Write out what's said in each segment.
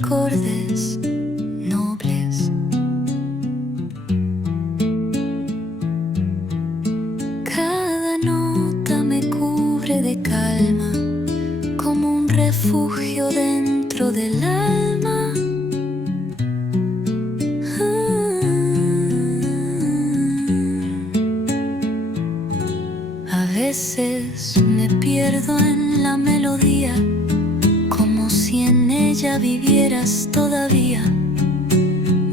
acordes nobles. Cada nota me cubre de calma, como un refugio dentro del alma. A veces me pierdo en la melodía, como si en ella vivieras todavía.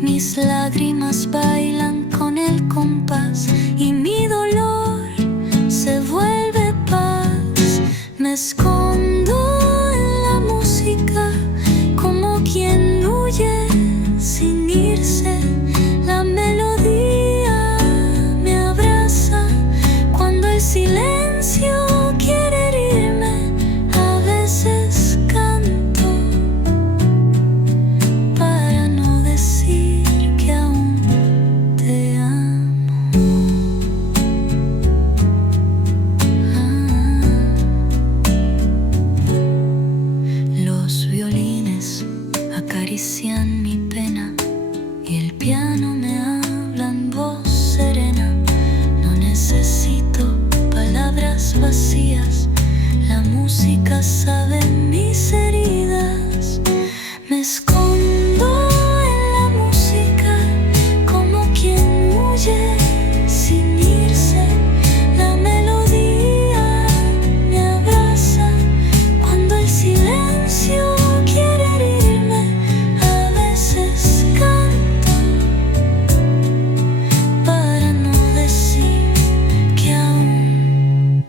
Mis lágrimas bailan con el compás y mi dolor se vuelve paz. Me escondo en la música como quien huye sin irse. La melodía me abraza cuando el silencio quiere herirme. A veces canto para no decir que aún te amo. Los violines acarician mi pena y el piano me habla en voz serena. No necesito palabras vacías, la música sabe mis heridas. Me escondo en la música como quien huye sin irse. La melodía me abraza cuando el silencio quiere herirme. A veces canto para no decir que aún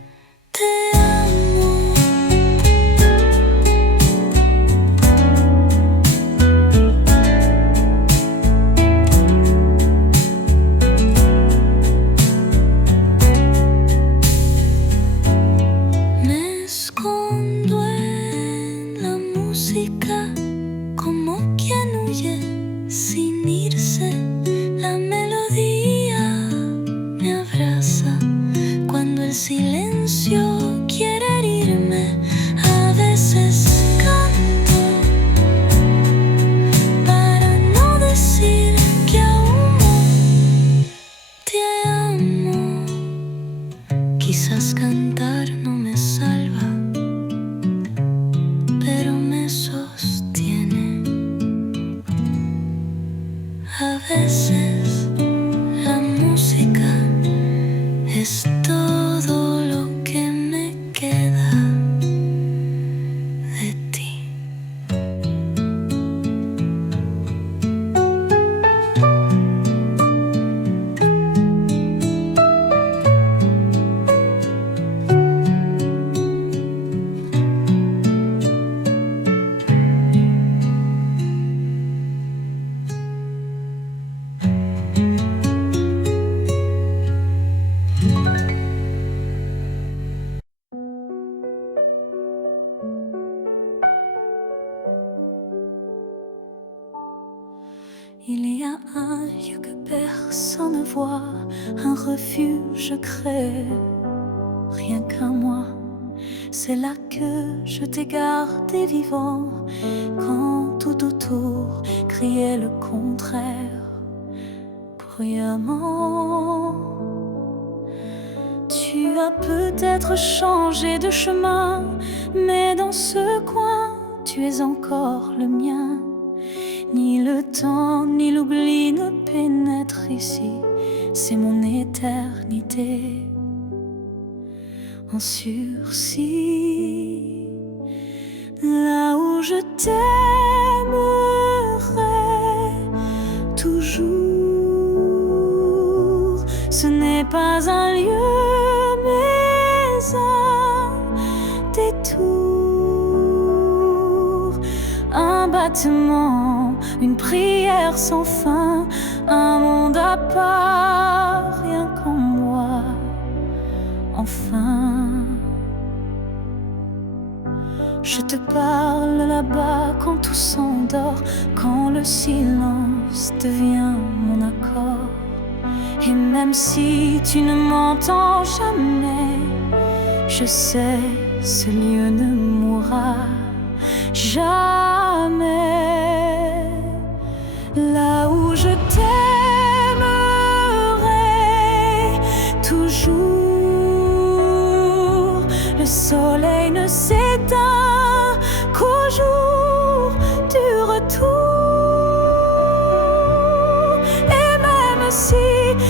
te amo. Me escondo en la música como quien huye sin irse. La melodía me abraza cuando el silencio quiere herirme. A veces canto para no decir que aún te amo. Quizás cantar no me salva, pero me sostiene. A veces la música es todo lo que me queda de ti. Il y a un lieu que personne ne voit, un refuge créé rien qu'à moi. C'est là que je t'ai gardé vivant, quand tout autour criait le contraire bruyamment. Tu as peut-être changé de chemin, mais dans ce coin, tu es encore le mien. Ni le temps, ni l'oubli ne pénètrent ici, c'est mon éternité en sursis. Là où je t'aimerai toujours, ce n'est pas un lieu, mais un détour, un battement, une prière sans fin, un monde à part, rien qu'en moi, enfin. Je te parle là-bas quand tout s'endort, quand le silence devient mon accord. Et même si tu ne m'entends jamais, je sais, ce lieu ne mourra jamais. là où je t'aimerai toujours. Le soleil ne s'éteint qu'au jour du retour. Et même si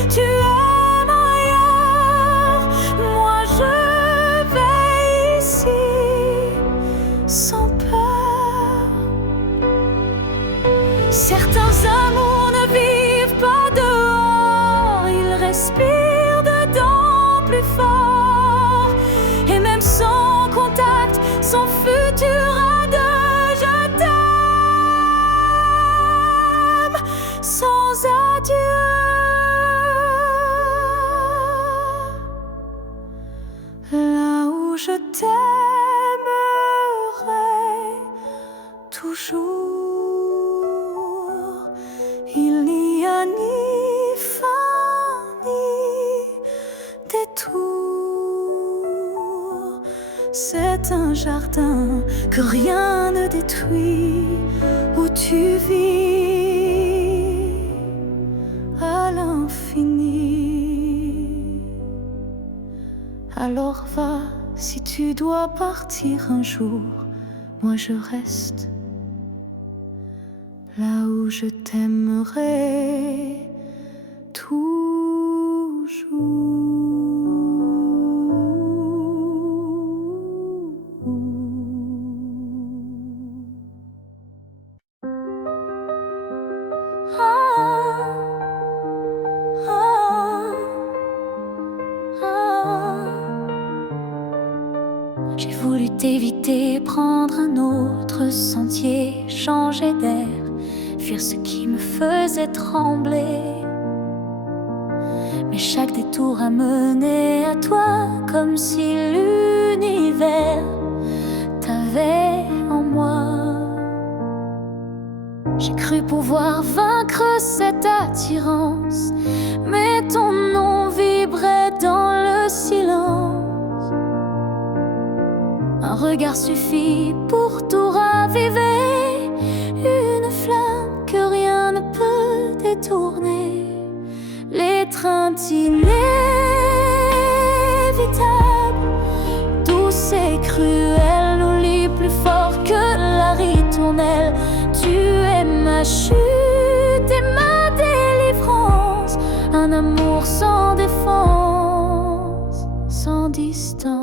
tu aimes ailleurs, moi je vais ici sans peur. Certains amours ne vivent pas dehors, ils respirent dedans plus fort. Et même sans contact, sans futur à deux, je t'aime sans adieu. Là où je t'aimerai toujours, il n'y a ni fin ni détour. C'est un jardin que rien ne détruit, où tu vis à l'infini. Alors va, si tu dois partir un jour, moi je reste là où je t'aimerai toujours. J'ai voulu t'éviter, prendre un autre sentier, changer d'air, fuir ce qui me faisait trembler. Mais chaque détour a mené à toi, comme si l'univers t'avait en moi. J'ai cru pouvoir vaincre cette attirance, mais ton nom vibrait dans le silence. Un regard suffit pour tout raviver, une flamme que rien ne peut détourner. L'étreinte inévitable, douce et cruelle, nous lie plus fort que la ritournelle. Tu es ma chute et ma délivrance, un amour sans défense, sans distance.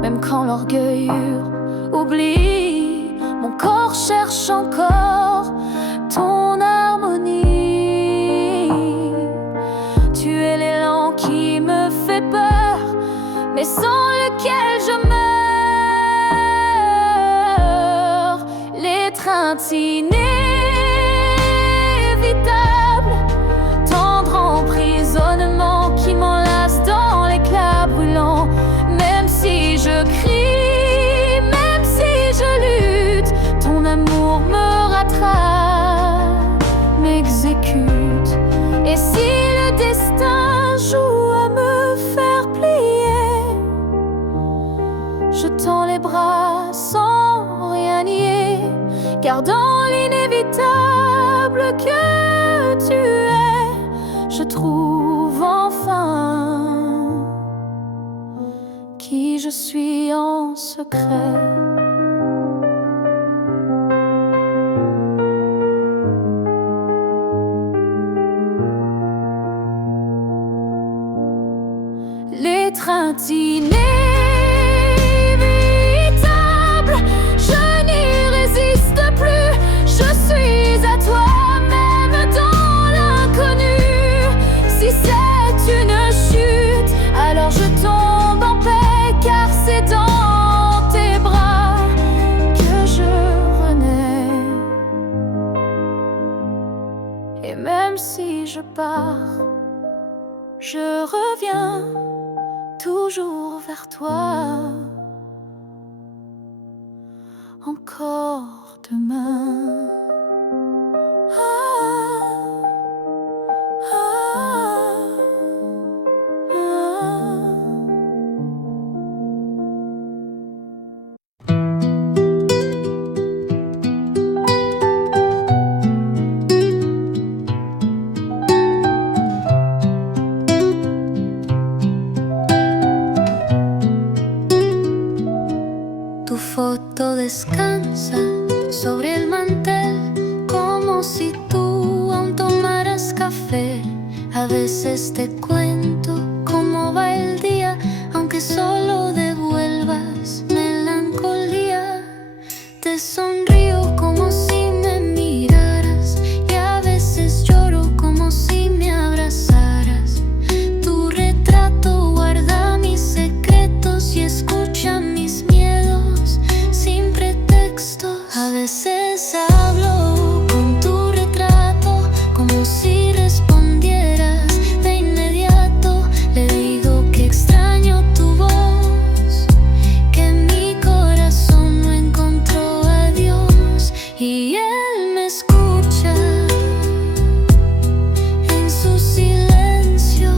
Même quand l'orgueil hurle, oublie, mon corps cherche encore ton harmonie. Tu es l'élan qui me fait peur, mais sans lequel je meurs. L'étreinte inévitable, tendre emprisonnement qui m'enlace dans l'éclat brûlant. Même si je crie, même si je lutte, ton amour me rattrape, m'exécute. Et si le destin joue à me faire plier, je tends les bras sans rien nier, car dans l'inévitable que tu es, je trouve enfin qui je suis en secret. L'étreinte inévitable, je n'y résiste plus, je suis à toi, même dans l'inconnu. Si c'est une chute, alors je tombe en paix, car c'est dans tes bras que je renais. Et même si je pars, je reviens toujours vers toi, encore demain. Ah, ah, ah. Tu foto descansa sobre el mantel, como si tú aún tomaras café. A veces te cuento cómo va el día, aunque solo devuelvas melancolía. Te sonrío como si me miraras, y a veces lloro como si me abrazaras. Tu retrato guarda mis secretos y escucha mis miedos sin pretextos. A veces hablo con tu retrato como si respondieras de inmediato. Le digo que extraño tu voz, que mi corazón no encontró a Dios, y él me escucha en su silencio.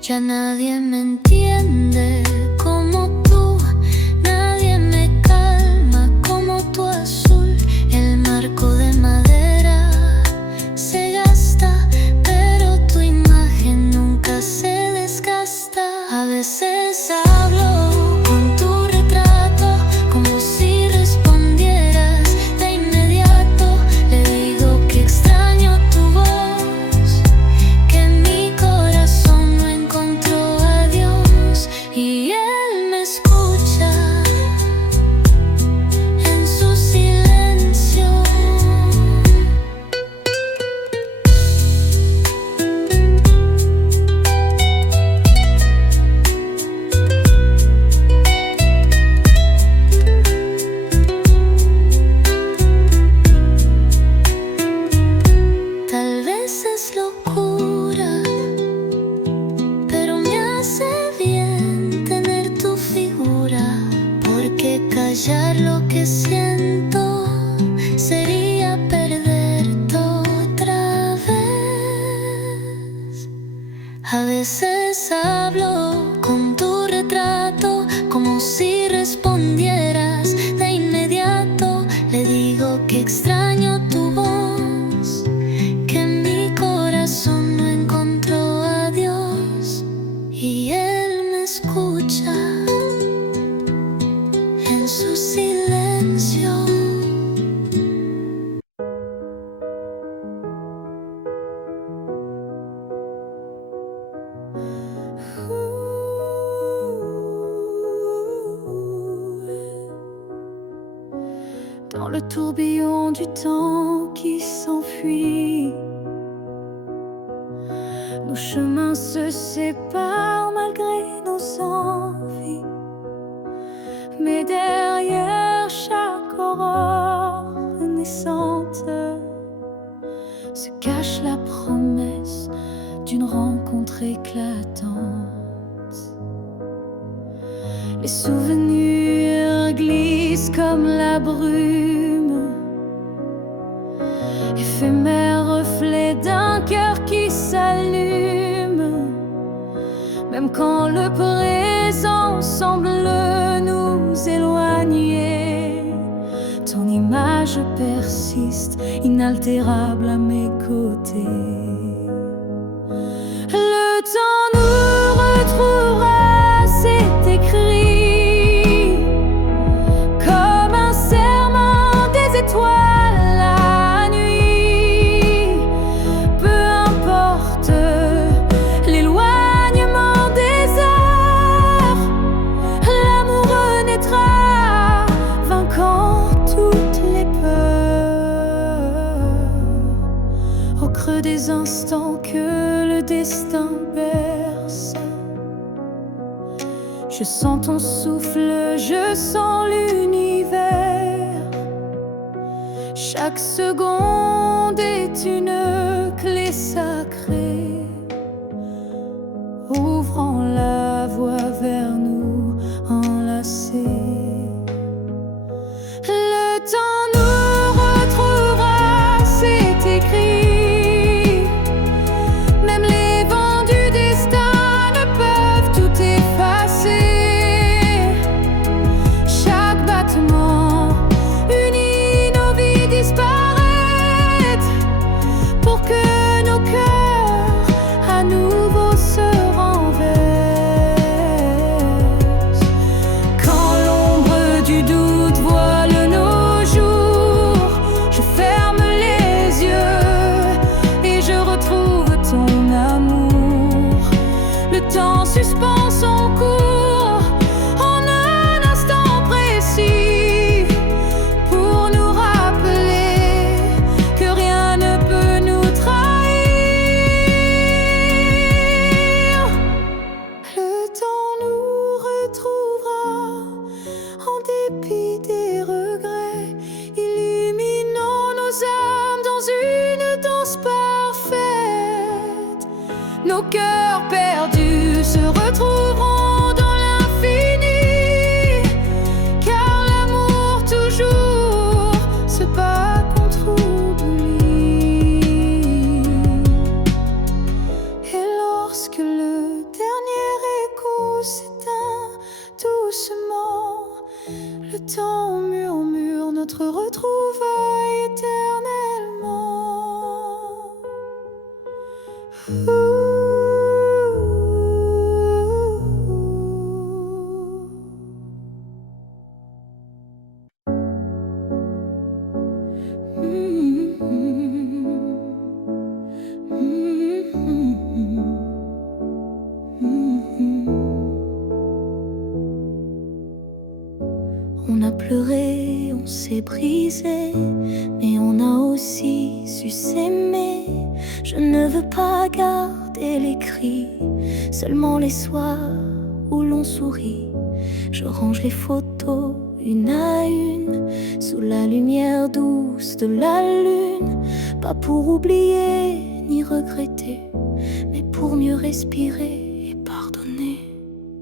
Ya nadie me entiende como tú, nadie me calma como tu azul. El marco de madera se gasta, pero tu imagen nunca se desgasta. A veces hablo con tu retrato como si respondieras de inmediato. Le digo que extraño tu voz, que mi corazón no encontró a Dios, y él me escucha en su silencio. Tal vez es locura, pero me hace bien tener tu figura, porque callar lo que siento sería perderte otra vez. A veces hablo con tu retrato como si respondieras de inmediato. Le digo que extraño tu voz, que mi corazón no encontró a Dios, y él me escucha en su silencio. Dans le tourbillon du temps qui s'enfuit, nos chemins se séparent malgré nos envies. Mais derrière chaque aurore naissante se cache la promesse d'une rencontre éclatante. Les souvenirs glissent comme la brume, éphémère reflet d'un cœur qui s'allume. Même quand le présent semble nous éloigner, ton image persiste, inaltérable à mes côtés. Le temps nous retrouvera, c'est écrit, comme un serment des étoiles la nuit. Peu importe l'éloignement des heures, l'amour renaîtra, vainquant toutes les peurs. Au creux des instants que le destin berce, je sens ton souffle, je sens l'univers. Chaque seconde est une clé sacrée, ouvrant la voie vers nous enlacés. Le temps nous retrouvera, c'est écrit. Même les vents du destin ne peuvent tout effacer. Chaque battement unit nos vies disparaître, pour que nos cœurs dépit des regrets, illuminant nos âmes dans une danse parfaite. Nos cœurs perdus se retrouveront dans l'infini, car l'amour toujours se bat contre oubli. Et lorsque le dernier écho s'éteint doucement, le temps murmure notre retrouvaille éternellement. On a pleuré, on s'est brisé, mais on a aussi su s'aimer. Je ne veux pas garder les cris, seulement les soirs où l'on sourit. Je range les photos une à une, sous la lumière douce de la lune. Pas pour oublier ni regretter, mais pour mieux respirer et pardonner.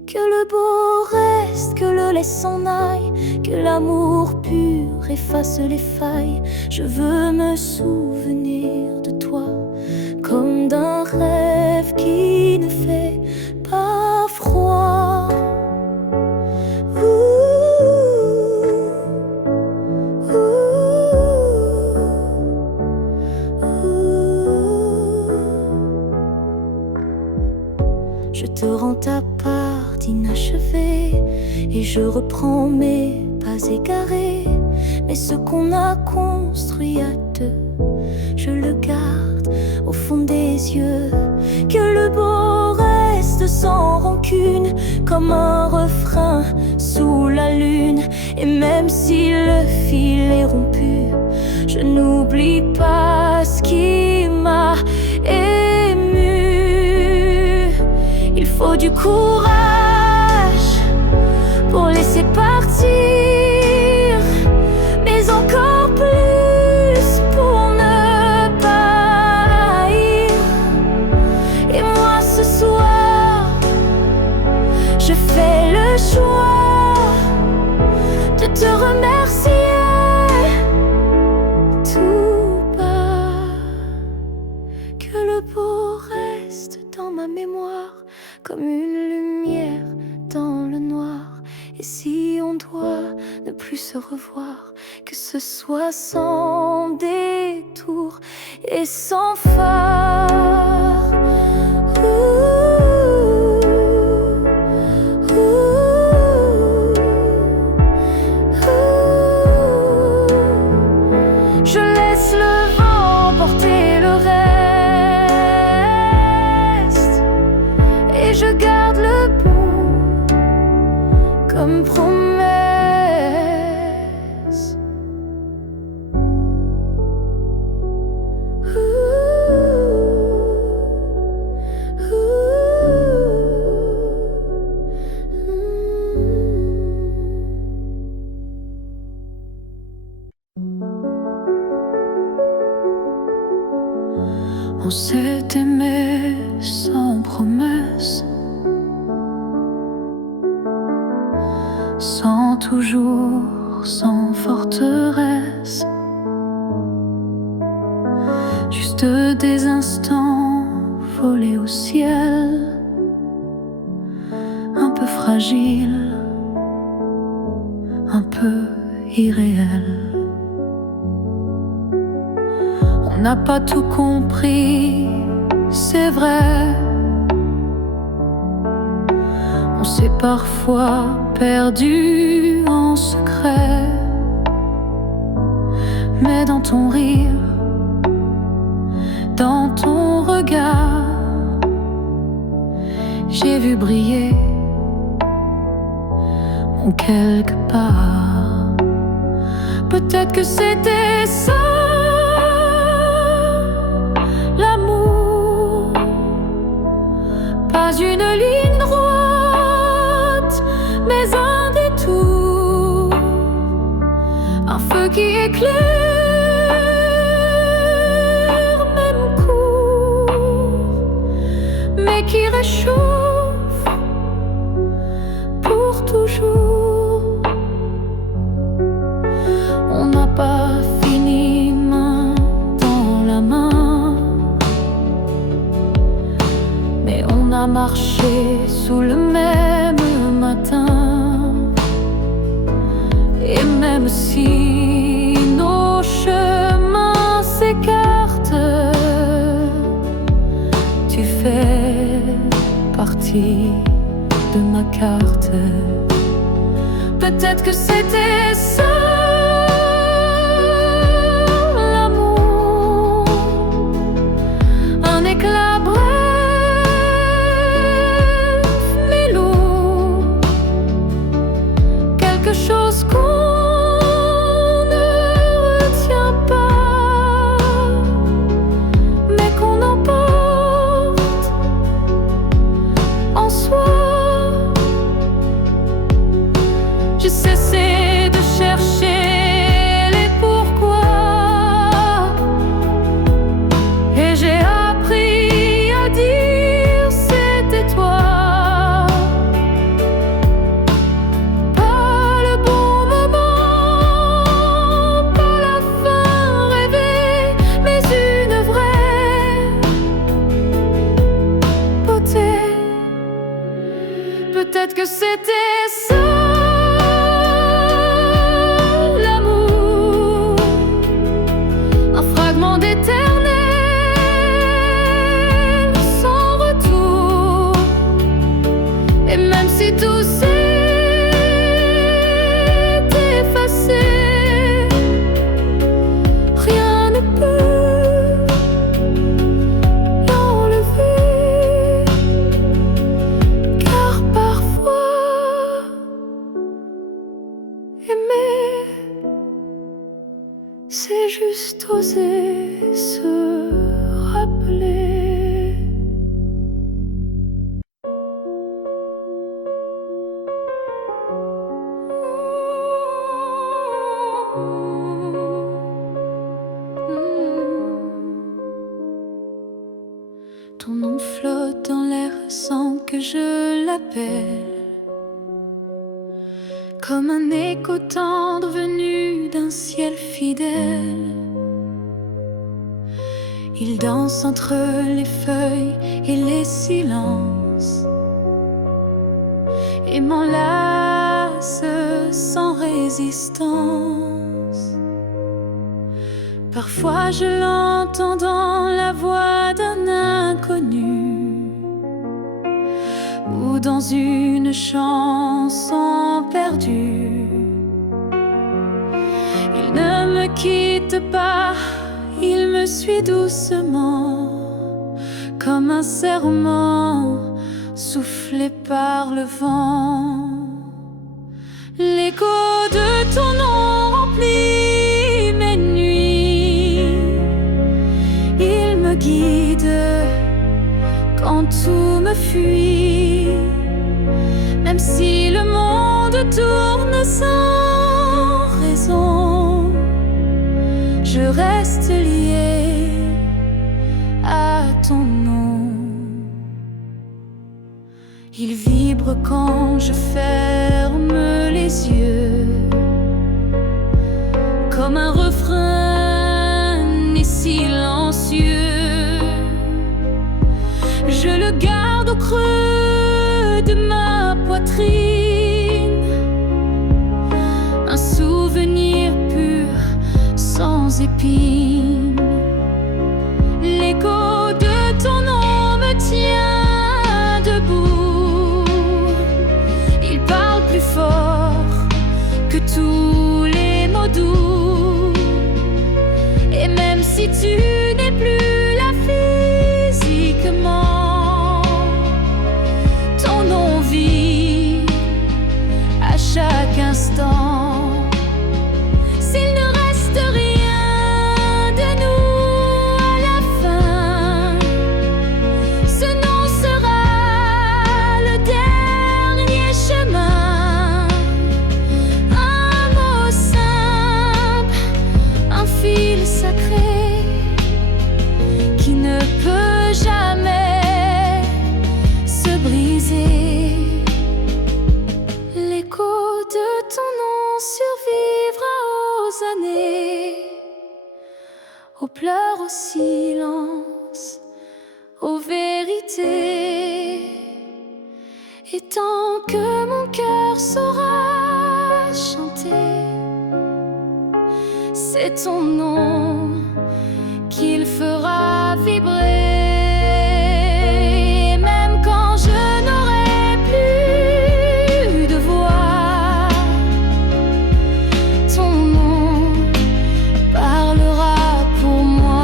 Que le beau reste, que le laisse s'en aille, que l'amour pur efface les failles. Je veux me souvenir de toi comme d'un rêve qui ne fait pas froid. Je te rends ta part d'inachevé et je reprends mes pas égarés. Mais ce qu'on a construit à deux, je le garde au fond des yeux. Que le beau reste sans rancune, comme un refrain sous la lune. Et même si le fil est rompu, je n'oublie pas ce qui m'a ému. Il faut du courage pour laisser partir, mais encore plus pour ne pas haïr. Et moi ce soir, je fais le choix de te remercier tout bas. Que le beau reste dans ma mémoire comme une lumière dans le noir. Et si on doit ne plus se revoir, que ce soit sans détour et sans phare. Je laisse le vent porter le reste, et je garde le bon comme promesse. On s'est aimé sans promesse, sans toujours, sans forteresse. Juste des instants volés au ciel, un peu fragile, un peu irréel. On n'a pas tout compris, c'est vrai. On s'est parfois perdu en secret. Mais dans ton rire, dans ton regard, j'ai vu briller mon quelque part. Peut-être que c'était ça, l'amour, pas une ligne droite, mais un détour. éclair, même court, mais qui réchauffe pour toujours. On n'a pas fini main dans la main, mais on a marché sous le même matin. Et même si nos chemins s'écartent, tu fais partie de ma carte. Peut-être que c'était ça, l'amour, un éclat bref mais lourd, quelque chose qu'on ne retient pas, mais qu'on emporte en soi. J'ai cessé de chercher les pourquoi, et j'ai appris à dire c'était toi. Pas le bon moment, pas la fin rêvée, mais une vraie beauté. Peut-être que c'était ça, l'amour, un fragment d'éternel sans retour. Et même si tout s'est effacé, rien ne peut l'enlever, car parfois aimer, c'est juste oser se rappeler. Ton nom flotte dans l'air sans que je l'appelle, comme un écho tendre venu d'un ciel fidèle. Il danse entre les feuilles et les silences, et m'enlace sans résistance. Parfois je l'entends dans la voix d'un inconnu, ou dans une chanson perdue. Il ne me quitte pas, il me suit doucement, comme un serment soufflé par le vent. L'écho de ton nom remplit mes nuits, il me guide quand tout me fuit. Même si le monde tourne sans raison, je reste lié à ton nom. Il vibre quand je ferme les yeux, comme un refrain et silencieux. Je le garde au creux de ma poitrine, un souvenir pur sans épines. L'écho de ton nom me tient debout, il parle plus fort que tous les mots doux. Et même si tu n'es plus là physiquement, ton nom vit à chaque instant. S'il ne reste rien de nous à la fin, ce nom sera le dernier chemin, un survivra aux années, aux pleurs, au silence, aux vérités. Et tant que mon cœur saura chanter, c'est ton nom qu'il fera vibrer. Même quand je n'aurai plus de voix, ton nom parlera pour moi.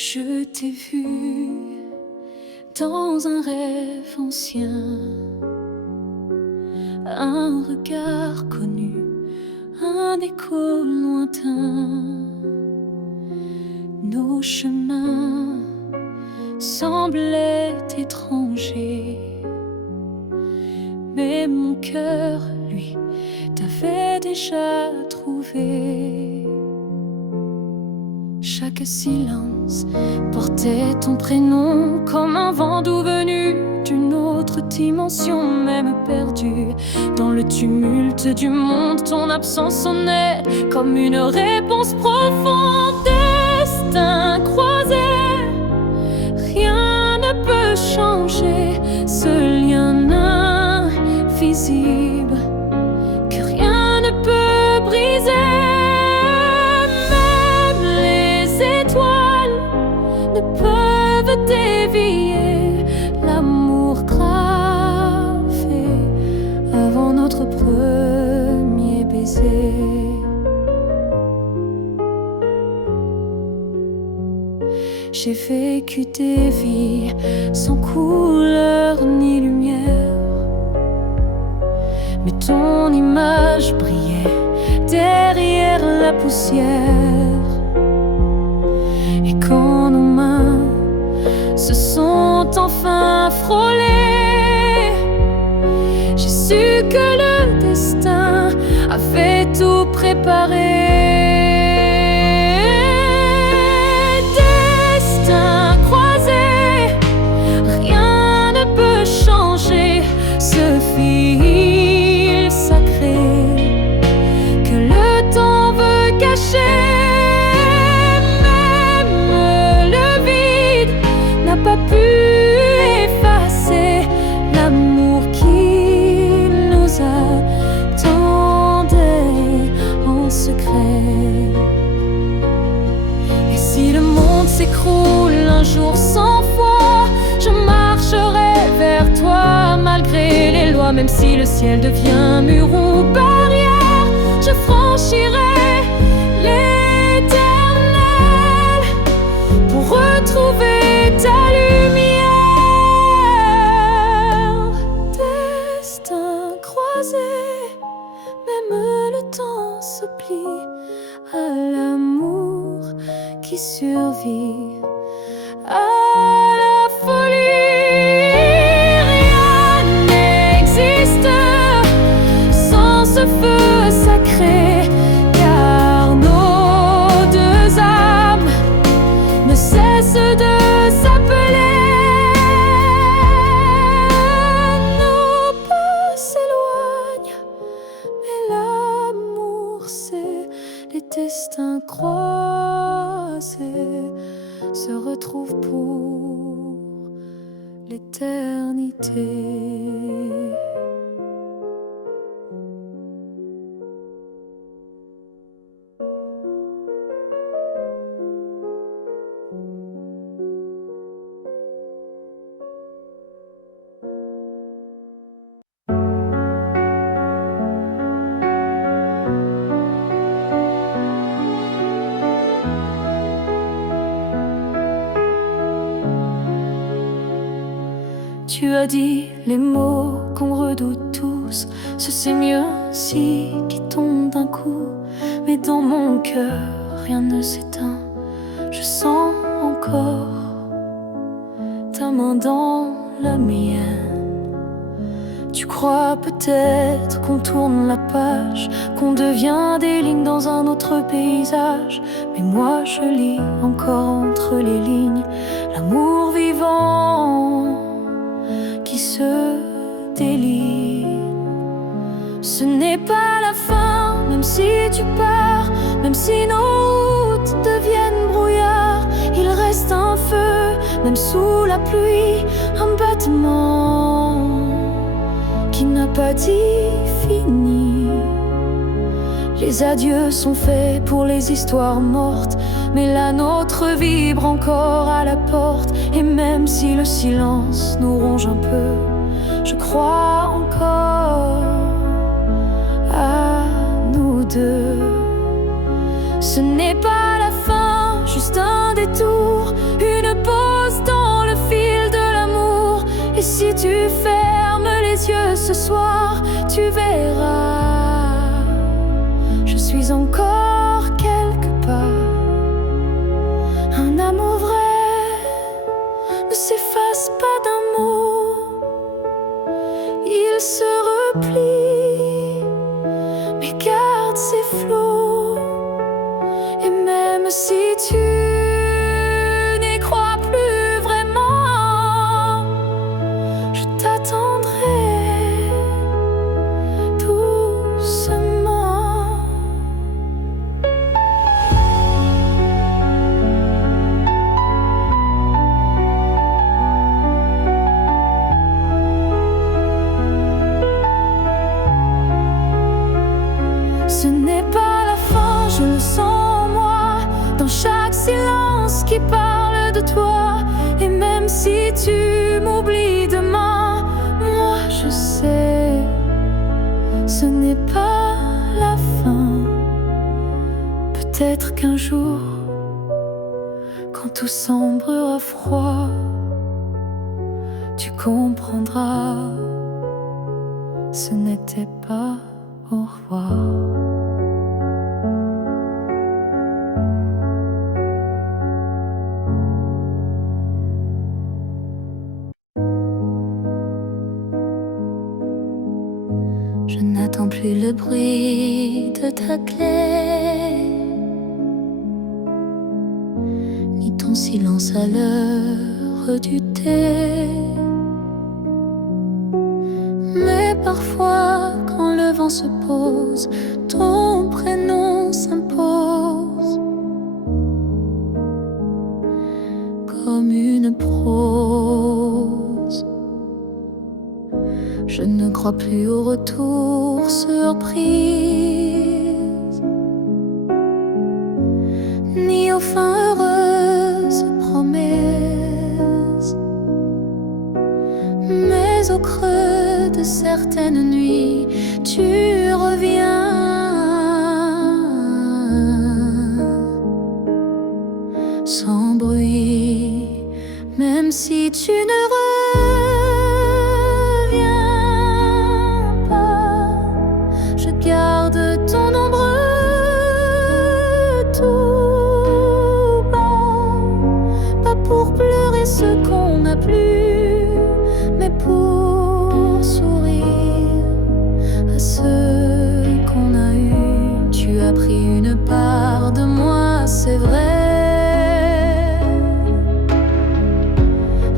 Je t'ai vu dans un rêve ancien, un regard connu, un écho lointain. Nos chemins semblaient étrangers, mais mon cœur, lui, t'avait déjà trouvé. Chaque silence portait ton prénom comme un vent doux venu d'une autre dimension. Même perdu dans le tumulte du monde, ton absence sonnait comme une réponse profonde. Destin croisé, rien ne peut changer ce lien invisible que rien ne peut briser. Ne peuvent dévier l'amour gravé avant notre premier baiser. J'ai vécu des vies sans couleur ni lumière, mais ton image brillait derrière la poussière. Et quand nos mains se sont enfin frôlées, j'ai su que le destin avait tout préparé. Destin croisé, rien ne peut changer ce fil sacré que le temps veut cacher. Pas pu effacer l'amour qui nous attendait en secret. Et si le monde s'écroule un jour sans foi, je marcherai vers toi malgré les lois. Même si le ciel devient mur ou barrière, je franchirai l'éternel pour retrouver ta lumière. Destin croisé, même le temps se plie à l'amour qui survit à la folie. Rien n'existe sans ce feu sacré, car nos deux âmes ne cessent de s'appeler. Nos pas s'éloignent, mais l'amour c'est les destins croisés se retrouvent pour l'éternité. Tu as dit les mots qu'on redoute tous, ce c'est mieux si qui tombe d'un coup. Mais dans mon cœur, rien ne s'éteint. Je sens encore ta main dans la mienne. Tu crois peut-être qu'on tourne la page, qu'on devient des lignes dans un autre paysage. Mais moi je lis encore entre les lignes l'amour vivant qui se délie. Ce n'est pas la fin, même si tu pars, même si nos routes deviennent brouillard. Il reste un feu, même sous la pluie, un battement qui n'a pas dit fini. Les adieux sont faits pour les histoires mortes, mais la nôtre vibre encore à la porte. Et même si le silence nous ronge un peu, je crois encore à nous deux. Ce n'est pas la fin, juste un détour, une pause dans le fil de l'amour. Et si tu fermes les yeux ce soir, tu verras, je suis encore quelque part. Un amour vrai ne s'efface pas d'un mot, il se replie, mais garde ses flots. Et même si tu n'y crois plus vraiment, je t'attendrai doucement. Ce n'est pas la fin, je le sens en moi, dans chaque silence qui parle de toi. Et même si tu m'oublies demain, moi je sais, ce n'est pas la fin. Peut-être qu'un jour, quand tout semblera froid, tu comprendras, ce n'était pas au revoir. Je n'attends plus le bruit de ta clé, ni ton silence à l'heure du thé. Mais parfois, quand le vent se pose, ton prénom s'impose comme une prose. Je ne crois plus au retour surprise, ni aux fins heureuses promesses, mais au creux de certaines nuits, tu reviens, sans bruit, même si tu ne garde ton ombre tout bas, pas pour pleurer ce qu'on n'a plus, mais pour sourire à ce qu'on a eu. Tu as pris une part de moi, c'est vrai,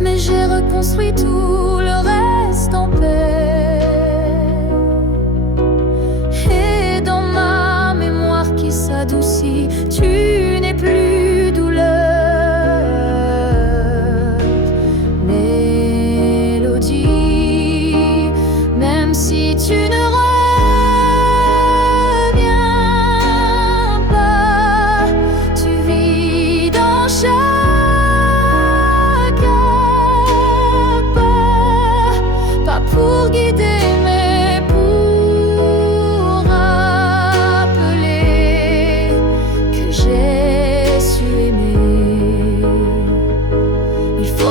mais j'ai reconstruit tout le reste en paix. S'adoucit, tu n'es plus douleur, mélodie, même si tu ne reviens pas, tu vis dans chaque pas pour guider.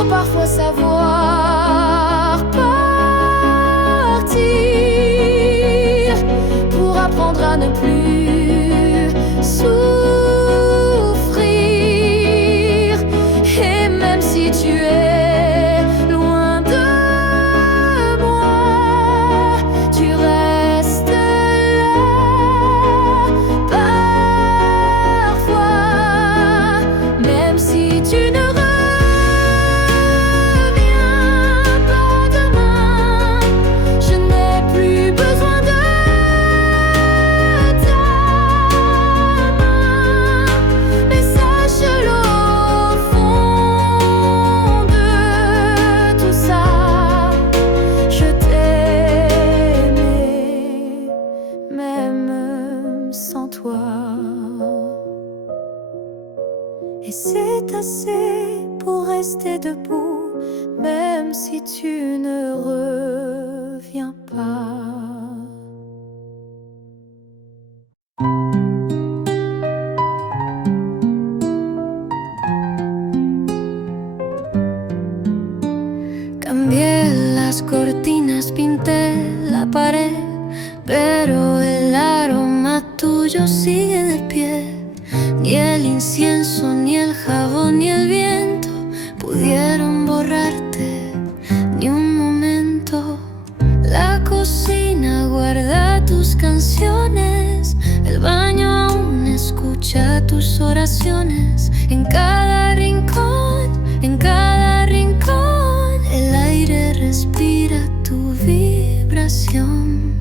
Parfois savoir partir pour apprendre à ne plus souffrir. Et même si tu es loin de las cortinas pinté la pared, pero el aroma tuyo sigue de pie. Ni el incienso, ni el jabón, ni el viento pudieron borrarte ni un momento. La cocina guarda tus canciones, el baño aún escucha tus oraciones. En cada rincón, el aire respira tu vibración.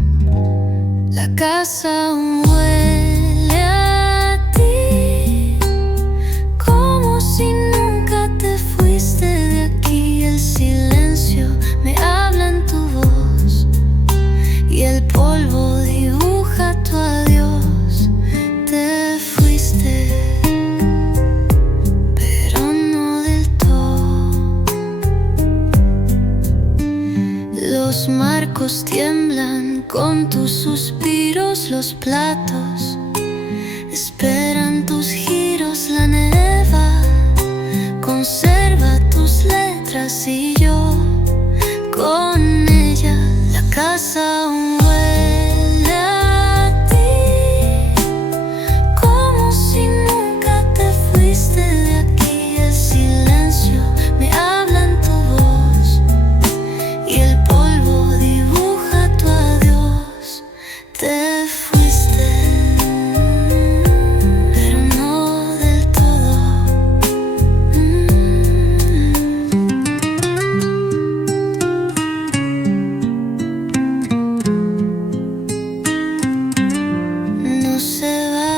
La casa aún huele a ti, como si nunca te fuiste de aquí. El silencio me habla en tu voz y el polvo dibuja tu adiós. Te fuiste, pero no del todo. Los marcos tiemblan con tus suspiros, los platos esperan tus giros. La neva conserva tus letras y yo con ella. La casa aún huele a ti, como si nunca te fuiste de aquí. El silencio me habla en tu voz y el polvo dibuja tu adiós. Te fuiste, pero no del todo. No se va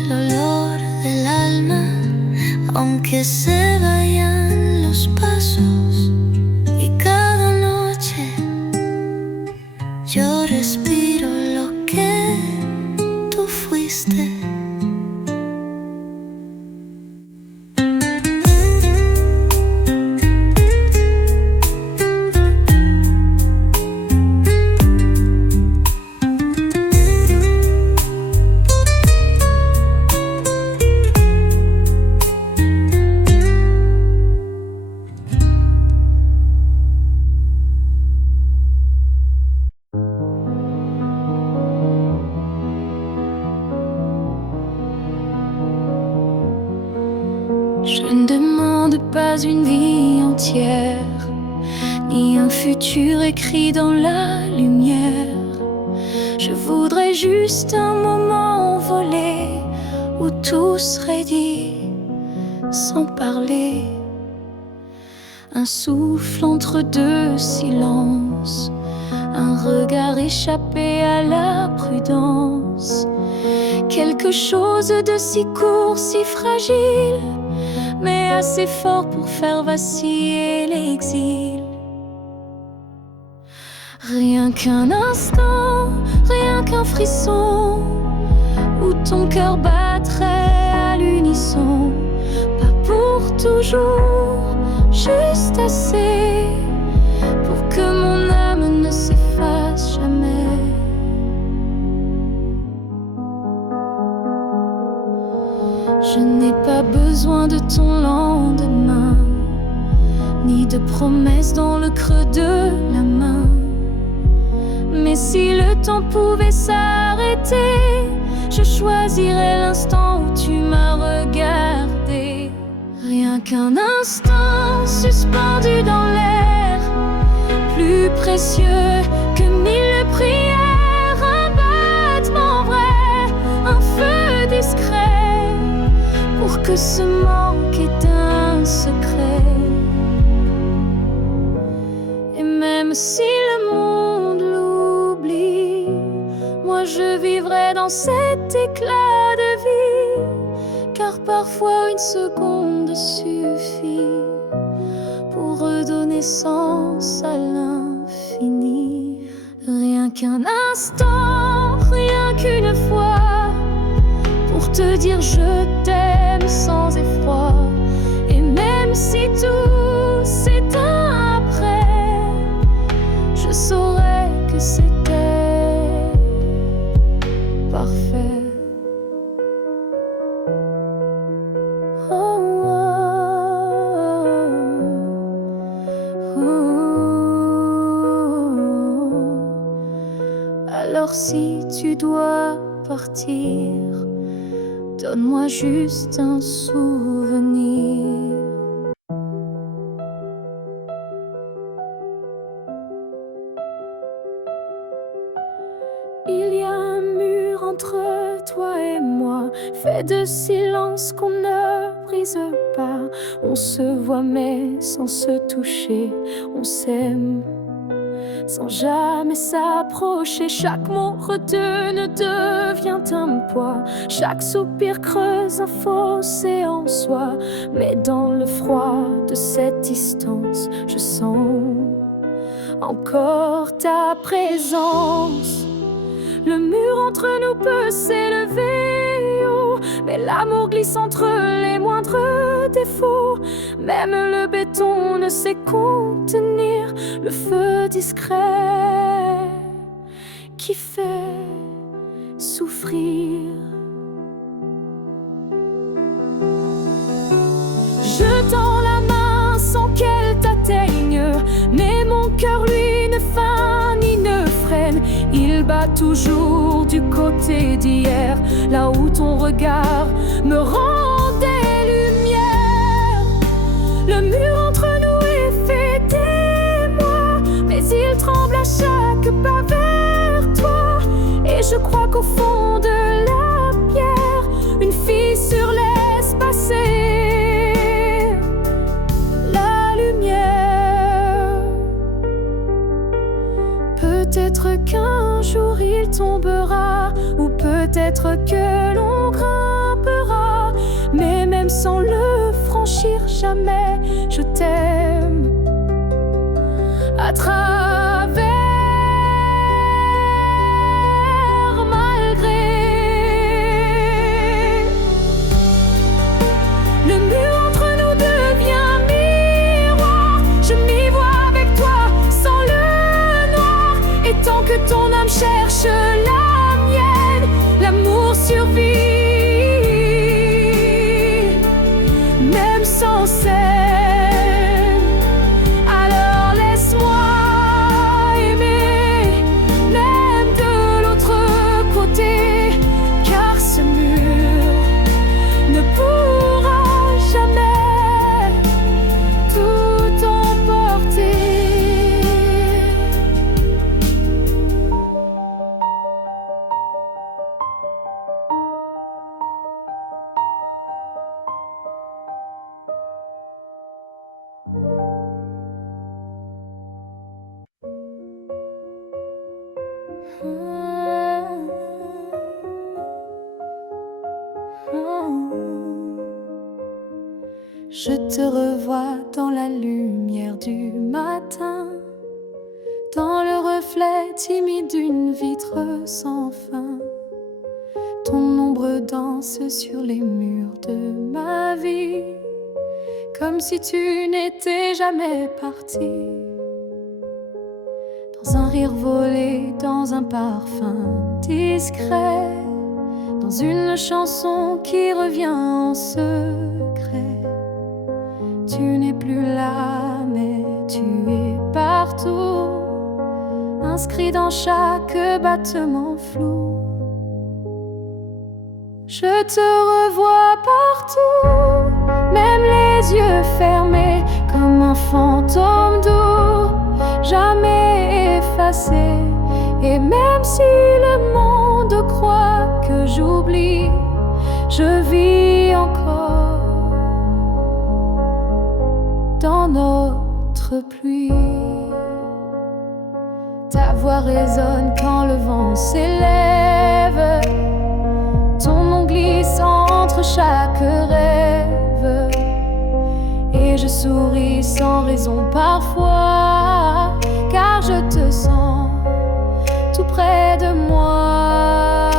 el olor del alma, aunque se vayan los pasos. Y cada noche yo respiro lo que tú fuiste. Je ne demande pas une vie entière, ni un futur écrit dans la lumière. Je voudrais juste un moment envolé où tout serait dit sans parler. Un souffle entre deux silences, un regard échappé à la prudence. Quelque chose de si court, si fragile, mais assez fort pour faire vaciller l'exil. Rien qu'un instant, rien qu'un frisson, où ton cœur battrait à l'unisson. Pas pour toujours, juste assez pour que mon âme ne s'efface jamais. Je n'ai pas besoin de ton lendemain, ni de promesses dans le creux de la main. Mais si le temps pouvait s'arrêter, je choisirais l'instant où tu m'as regardé. Rien qu'un instant suspendu dans l'air, plus précieux que 1000 prières. Un battement vrai, un feu discret, pour que ce manque ait un secret. Et même si le monde l'oublie, moi je vivrai dans cet éclat de vie. Car parfois une seconde suffit pour redonner sens à l'infini. Rien qu'un instant, rien qu'une fois, pour te dire je t'aime sans effroi. Et même si tout s'éteint après, je saurais que c'était parfait. Oh, oh, oh. Alors si tu dois partir, donne-moi juste un souvenir. Il y a un mur entre toi et moi, fait de silence qu'on ne brise pas. On se voit mais sans se toucher, on s'aime sans jamais s'approcher. Chaque mot retenu devient un poids, chaque soupir creuse un fossé en soi. Mais dans le froid de cette distance, je sens encore ta présence. Le mur entre nous peut s'élever haut, mais l'amour glisse entre les moindres défauts. Même le béton ne sait contenir le feu discret qui fait souffrir. Je tends la main sans qu'elle t'atteigne, mais mon cœur lui ne feint ni ne freine. Il bat toujours du côté d'hier, là où ton regard me rend des lumières. Le mur entre nous est fait d'émoi, mais il tremble à chaque pas vers toi. Et je crois qu'au fond de la pierre, une fissure laisse passer la lumière. Peut-être qu'un jour il tombera, ou peut-être que l'on grimpera, mais même sans le franchir jamais, je t'aime à travers, malgré. Le mur entre nous devient miroir, je m'y vois avec toi sans le noir. Et tant que ton âme cherche la mienne, l'amour survit, même sans scène. Alors laisse-moi aimer, même de l'autre côté, car ce mur ne pourra jamais tout emporter. Je te revois dans la lumière du matin, dans le reflet timide d'une vitre sans fin. Ton ombre danse sur les murs de ma vie, comme si tu n'étais jamais parti. Dans un rire volé, dans un parfum discret, dans une chanson qui revient en secret. Tu n'es plus là, mais tu es partout, inscrit dans chaque battement flou. Je te revois partout, même les yeux fermés, comme un fantôme doux, jamais effacé. Et même si le monde croit que j'oublie, je vis encore dans notre pluie. Ta voix résonne quand le vent s'élève, ton nom glisse entre chaque rêve. Et je souris sans raison parfois, car je te sens tout près de moi.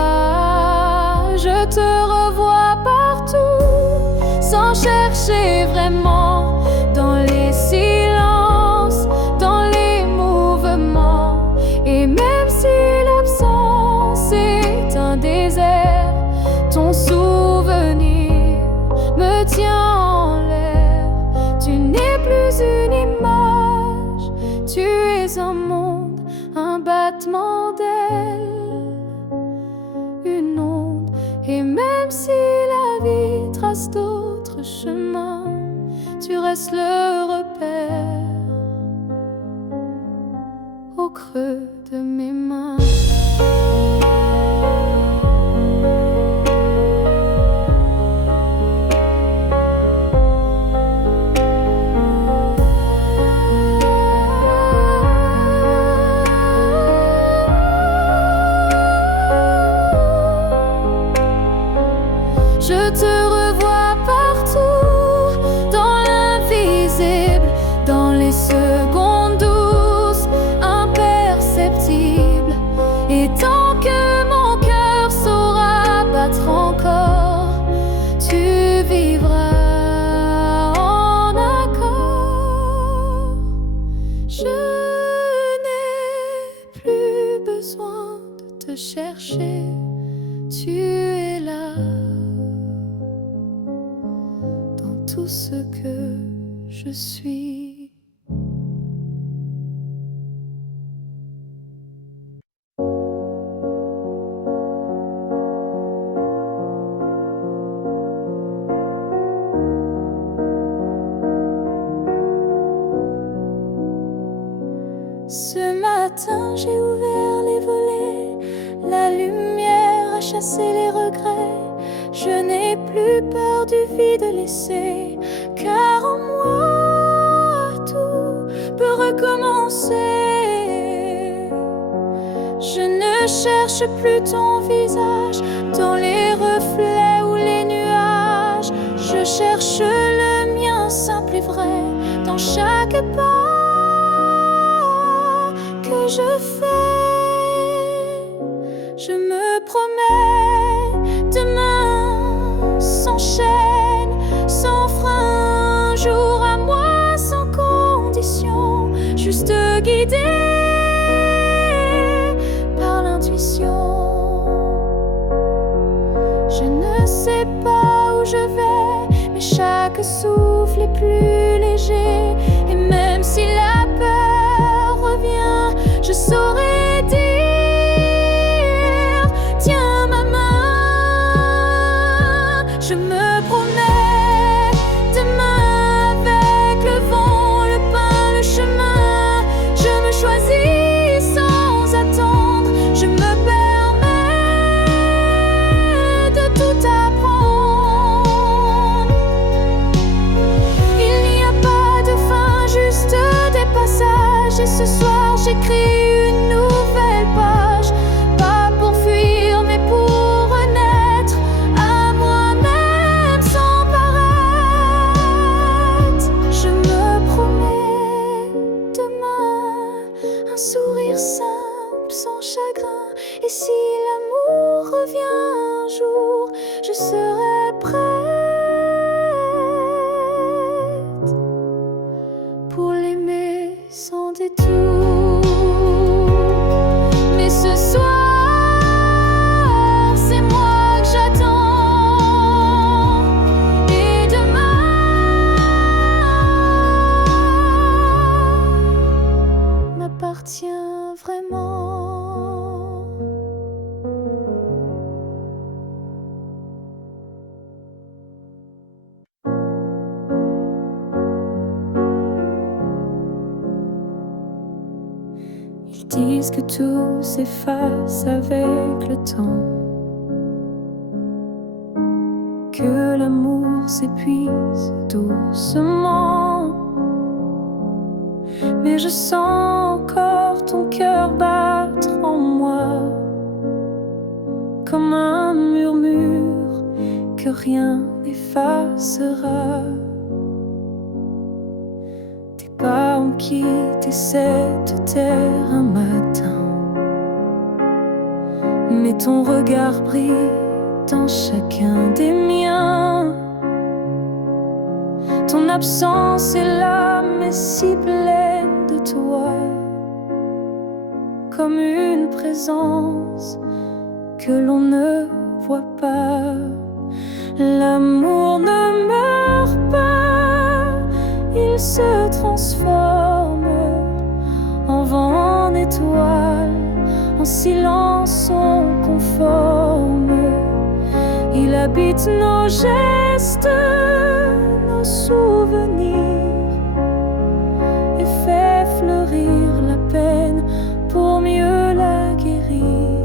Je te revois partout, sans chercher vraiment, dans les silences, dans les mouvements. Et même si l'absence est un désert, ton souvenir me tient en l'air. Tu n'es plus une image, tu es un monde, un battement d'ailes. Et même si la vie trace d'autres chemins, tu restes le repère au creux de mes mains. Je te revois partout, dans l'invisible, dans les secondes douces, imperceptibles. Et tant que mon cœur saura battre encore, tu vivras en accord. Je n'ai plus besoin de te chercher, tu es là. Tout ce que je suis. Ce matin, j'ai ouvert les volets, la lumière a chassé les regrets. Je n'ai plus peur du vide laissé, car en moi tout peut recommencer. Je ne cherche plus ton visage dans les reflets ou les nuages. Je cherche le mien simple et vrai dans chaque pas que je fais. Je me promets demain sans chaîne, sans frein, un jour à moi sans condition, juste guidé par l'intuition. Je ne sais pas où je vais, mais chaque souffle est plus léger. Et même si la peur revient, je saurai dire: tiens ma main. Je me promets demain avec le vent, le pain, le chemin. Je me choisis sans attendre, je me permets de tout apprendre. Il n'y a pas de fin, juste des passages. Et ce soir j'écris une nouvelle page, pas pour fuir mais pour renaître à moi-même sans paraître. Je me promets demain un sourire simple sans chagrin. Et si l'amour revient un jour, je serai prête pour l'aimer sans détour. Mais ce soir, c'est moi que j'attends. Et demain m'appartient vraiment. Ils disent que tout s'efface avec le temps, que l'amour s'épuise doucement. Mais je sens encore ton cœur battre en moi, comme un murmure que rien n'effacera. Tes pas ont quitté cette terre un matin, mais ton regard brille dans chacun des miens. Ton absence est là, mais si pleine de toi, comme une présence que l'on ne voit pas. L'amour ne meurt pas, il se transforme en vent, en étoile, en silence on conforme. habite nos gestes, nos souvenirs, et fait fleurir la peine pour mieux la guérir.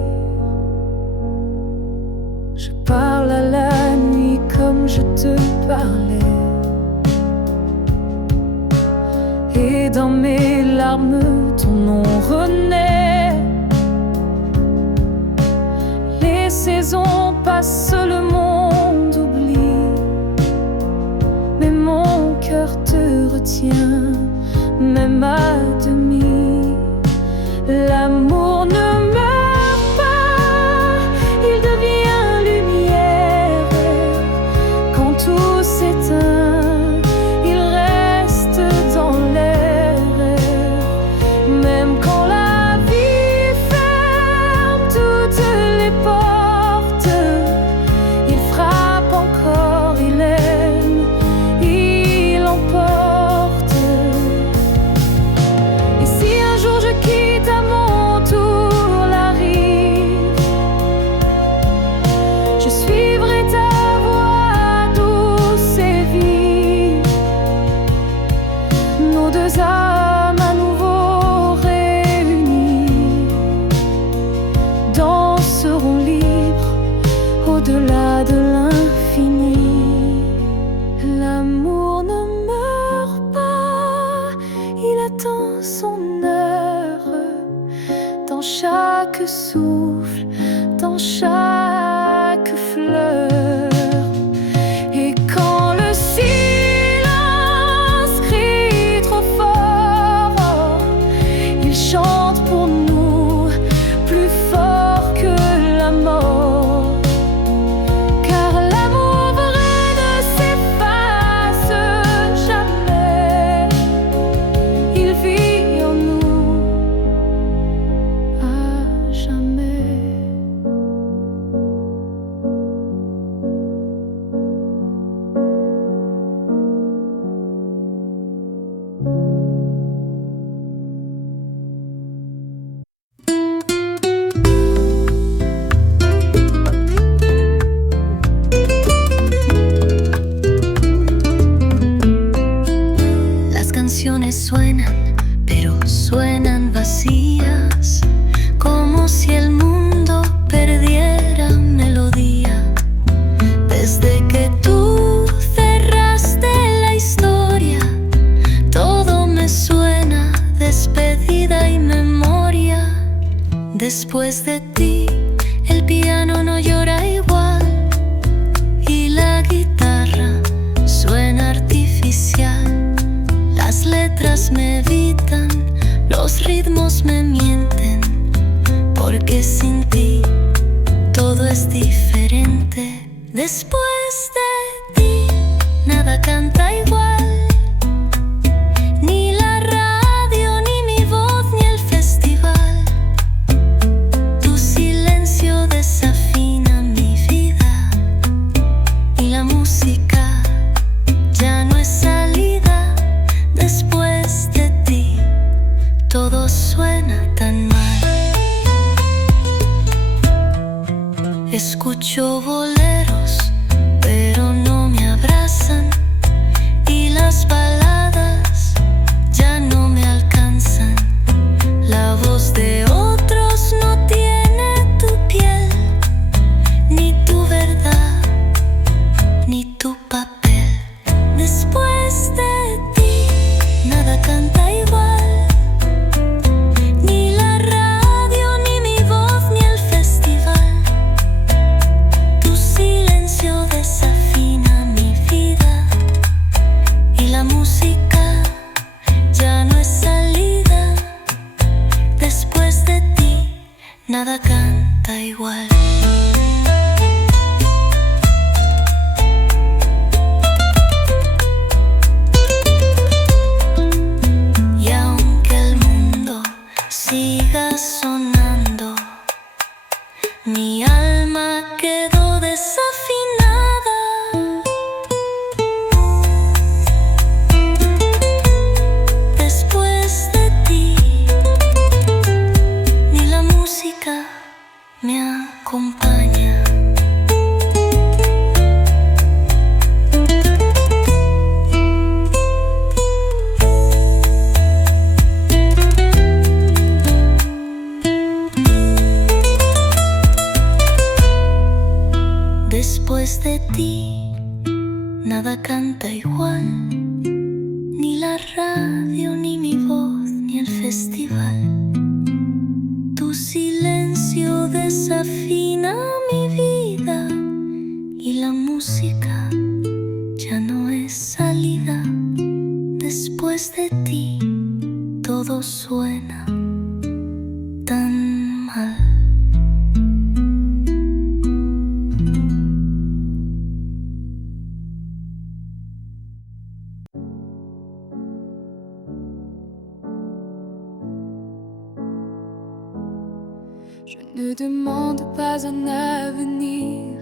Je parle à la nuit comme je te parlais, et dans mes larmes ton nom renaît. Les saisons passent, le monde oublie, mais mon cœur te retient, même à demi. L'amour ne meurt pas, il devient lumière. Quand tout s'éteint, il reste dans l'air. Même quand la vie ferme toutes les portes, il frappe encore, il aime, il emporte. Et si un jour je quitte à mon tour la rive, je suivrai ta voix douce et vive. Nos deux âmes à nouveau réunies danseront libres au-delà de l'infini. L'amour ne meurt pas, il attend son heure, dans chaque souffle, dans chaque fleur. Et quand le silence crie trop fort, il chante pour nous plus fort que la mort. Car l'amour vrai ne s'efface jamais, il vit en nous à jamais. Las canciones suenan, pero suenan vacías, como si el mundo perdiera melodía. Desde que tú cerraste la historia, todo me suena despedida y memoria. Después de ti, el piano no llora igual, y la guitarra suena artificial. Las letras me evitan, los ritmos me mienten, porque sin ti todo es diferente. Después de ti, nada canta igual, ni la radio, ni mi voz, ni el festival. Tu silencio desafina mi vida, y la música ya no es salida. Después de ti, todo suena tan mal. Escucho boleros, pero no me abrazan, y las baladas ya no me alcanzan. La voz de otros no tiene tu piel, ni tu verdad, ni tu papel. Después de ti, nada canta igual, ni la radio, ni mi voz, ni el festival. Tu silencio desafina mi vida, y la música ya no es salida. Después de ti, nada canta igual. Y aunque el mundo siga sonando, mi alma quedó desafinada. Después de ti, ni la música me acompaña. Después de ti, nada canta igual, ni la radio, ni mi voz, ni el festival. Tu silencio desafina mi vida y la música ya no es salida. Después de ti, todo suena tan mal. Je ne demande pas un avenir,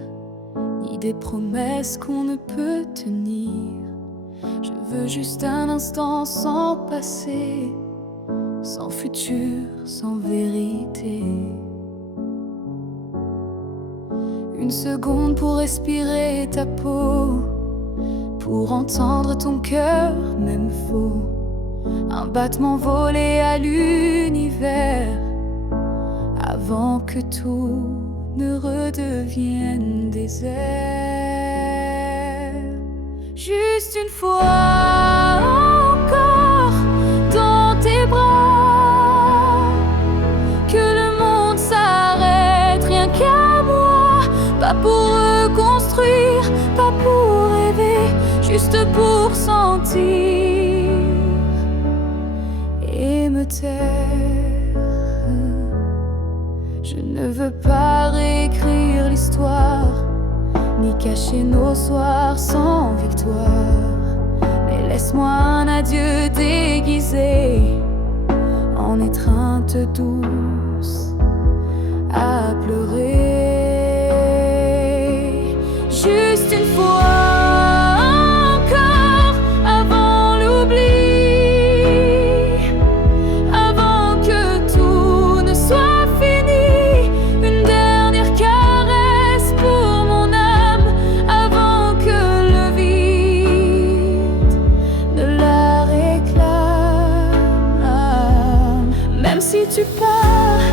ni des promesses qu'on ne peut tenir. Je veux juste un instant sans passé, sans futur, sans vérité. Une seconde pour respirer ta peau, pour entendre ton cœur même faux. Un battement volé à l'univers, avant que tout ne redevienne désert. Juste une fois encore dans tes bras, que le monde s'arrête, rien qu'à moi. Pas pour reconstruire, pas pour rêver, juste pour sentir et me taire. Je ne veux pas réécrire l'histoire, ni cacher nos soirs sans victoire. Mais laisse-moi un adieu déguisé en étreinte douce à pleurer. Juste une fois encore avant l'oubli, avant que tout ne soit fini. Une dernière caresse pour mon âme avant que le vide ne la réclame. Même si tu pars,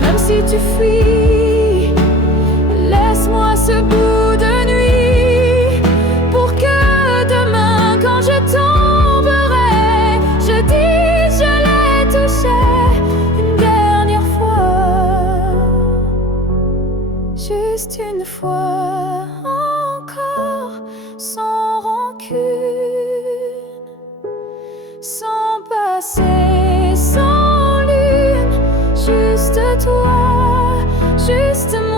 même si tu fuis, laisse-moi ce bout de nuit pour que demain, quand je tomberai, je dise je l'ai touché une dernière fois. Juste une fois encore, sans rancune, sans passé, sans lune. Juste toi, juste moi.